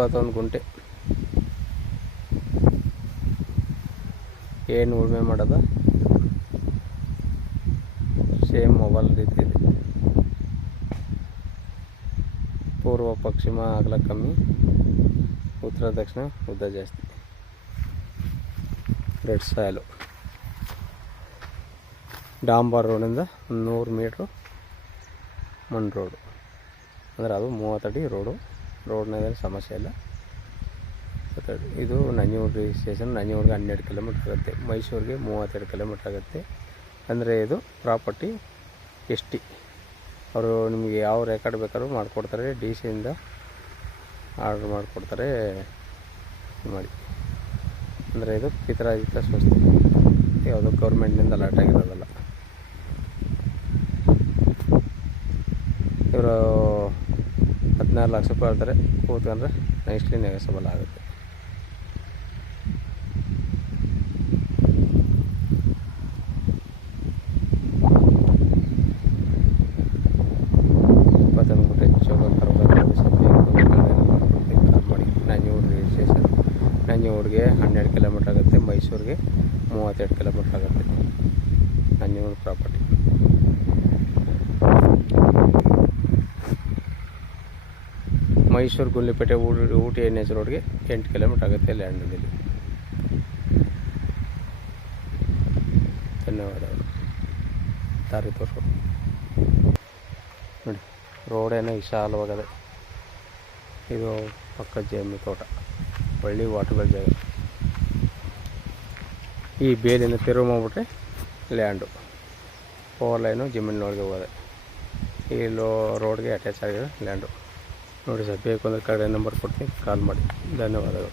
21 ಗುಂಟೆ. ಏನು ಉಳುಮೆ ಮಾಡೋದು ಸೇಮ್ ಮೊಬೈಲ್ ರೀತಿ ಇದೆ. ಪೂರ್ವ ಪಶ್ಚಿಮ ಅಗಲ ಕಮ್ಮಿ, ಉತ್ತರ ದಕ್ಷಿಣ ಉದ್ದ ಜಾಸ್ತಿ. Red soil. ಡಾಂಬರ್ ರೋಡಿಂದ 100 ಮೀಟ್ರು ಮಣ್ಣು ರೋಡು, ಅಂದರೆ ಅದು 30 ಅಡಿ ರೋಡ್ನಲ್ಲಿ ಸಮಸ್ಯೆ ಇಲ್ಲ. ಇದು ನಂಜನಗೂಡು ಸ್ಟೇಷನ್. ನಂಜನಗೂಡಿಗೆ 12 ಕಿಲೋಮೀಟ್ರ್ ಆಗುತ್ತೆ, ಮೈಸೂರಿಗೆ 32 ಕಿಲೋಮೀಟ್ರ್ ಆಗುತ್ತೆ. ಅಂದರೆ ಇದು ಪ್ರಾಪರ್ಟಿ ಎಸ್ ಟಿ. ಅವರು ನಿಮಗೆ ಯಾವ ರೆಕಾರ್ಡ್ ಬೇಕಾದ್ರೂ ಮಾಡಿಕೊಡ್ತಾರೆ, ಡಿ ಸಿಯಿಂದ ಆರ್ಡ್ರ್ ಮಾಡಿಕೊಡ್ತಾರೆ ಮಾಡಿ. ಅಂದರೆ ಇದು ಪಿತರಾಜಿತ ಸಂಸ್ಥೆ, ಯಾವುದೋ ಗೌರ್ಮೆಂಟ್ನಿಂದ ಅಲರ್ಟ್ ಆಗಿರೋದಲ್ಲ. ಇವರು 14 ಲಕ್ಷ ರೂಪಾಯಿ ಹೇಳ್ತಾರೆ, ಕೂತ್ಕೊಂಡ್ರೆ ನೈಸ್ಲಿ ನೆಗೆಸಬಲ್ ಆಗುತ್ತೆ. ನಂಜನಗೂಡಿಗೆ 12 ಕಿಲೋಮೀಟ್ರ್ ಆಗುತ್ತೆ, ಮೈಸೂರಿಗೆ 32 ಕಿಲೋಮೀಟ್ರ್ ಆಗುತ್ತೆ. ನಂಜನಗೂಡು ಪ್ರಾಪರ್ಟಿ. ಮೈಸೂರು ಗುಂಡ್ಲುಪೇಟೆ ಊಟಿ NH ರೋಡ್ಗೆ 8 ಕಿಲೋಮೀಟ್ರ್ ಆಗುತ್ತೆ ಲ್ಯಾಂಡಲ್ಲಿ. ಧನ್ಯವಾದಗಳು. ದಾರಿ ತೋರಿಸು ನೋಡಿ, ರೋಡೇನೋ ವಿಶಾಲವಾಗದೆ. ಇದು ಪಕ್ಕ ಜಮೀನು ತೋಟ, ಒಳ್ಳೆ ವಾಟರ್ಬಲ್ ಜಾಗ. ಈ ಬೇಲಿನ ತಿರುವು ಮಾಡಿಬಿಟ್ರೆ ಲ್ಯಾಂಡು, 4 ಲೈನು ಜಮೀನಿನೊಳಗೆ ಹೋದೆ. ಈ ರೋಡ್ಗೆ ಅಟ್ಯಾಚ್ ಆಗಿದೆ ಲ್ಯಾಂಡು. ನೋಡಿ ಸರ್, ಬೇಕು ಅಂದರೆ ಕಡೆ ನಂಬರ್ ಕೊಡ್ತೀನಿ, ಕಾಲ್ ಮಾಡಿ. ಧನ್ಯವಾದಗಳು.